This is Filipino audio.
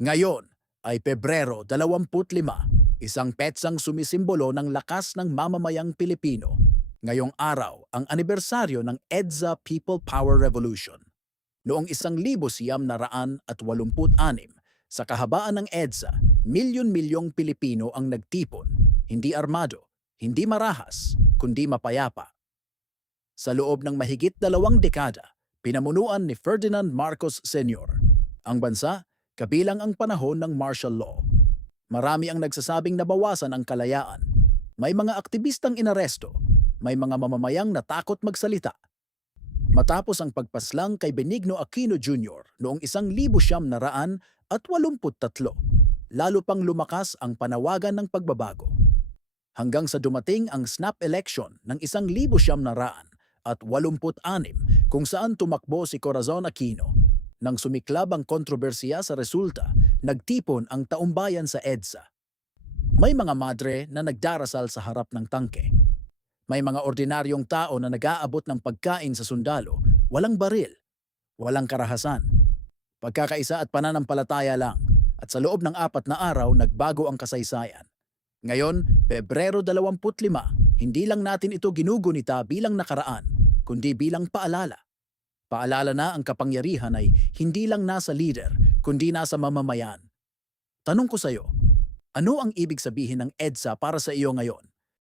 Ngayon ay Pebrero 25, isang petsang sumisimbolo ng lakas ng mamamayang Pilipino. Ngayong araw ang anibersaryo ng EDSA People Power Revolution. Noong 1986, sa kahabaan ng EDSA, milyon-milyong Pilipino ang nagtipon, hindi armado, hindi marahas, kundi mapayapa. Sa loob ng mahigit 2 dekada, pinamunuan ni Ferdinand Marcos Sr. ang bansa kabilang ang panahon ng martial law. Marami ang nagsasabing nabawasan ang kalayaan. May mga aktivistang inaresto, may mga mamamayang natakot magsalita. Matapos ang pagpaslang kay Benigno Aquino Jr. noong 1983, lalo pang lumakas ang panawagan ng pagbabago. Hanggang sa dumating ang snap election ng 1986 kung saan tumakbo si Corazon Aquino. Nang sumiklab ang kontrobersiya sa resulta, nagtipon ang taumbayan sa EDSA. May mga madre na nagdarasal sa harap ng tangke. May mga ordinaryong tao na nag-aabot ng pagkain sa sundalo, walang baril, walang karahasan. Pagkakaisa at pananampalataya lang, at sa loob ng 4 na araw nagbago ang kasaysayan. Ngayon, Pebrero 25, hindi lang natin ito ginugunita bilang nakaraan, kundi bilang paalala. Paalala na ang kapangyarihan ay hindi lang nasa leader, kundi nasa mamamayan. Tanong ko sa iyo, ano ang ibig sabihin ng EDSA para sa iyo ngayon?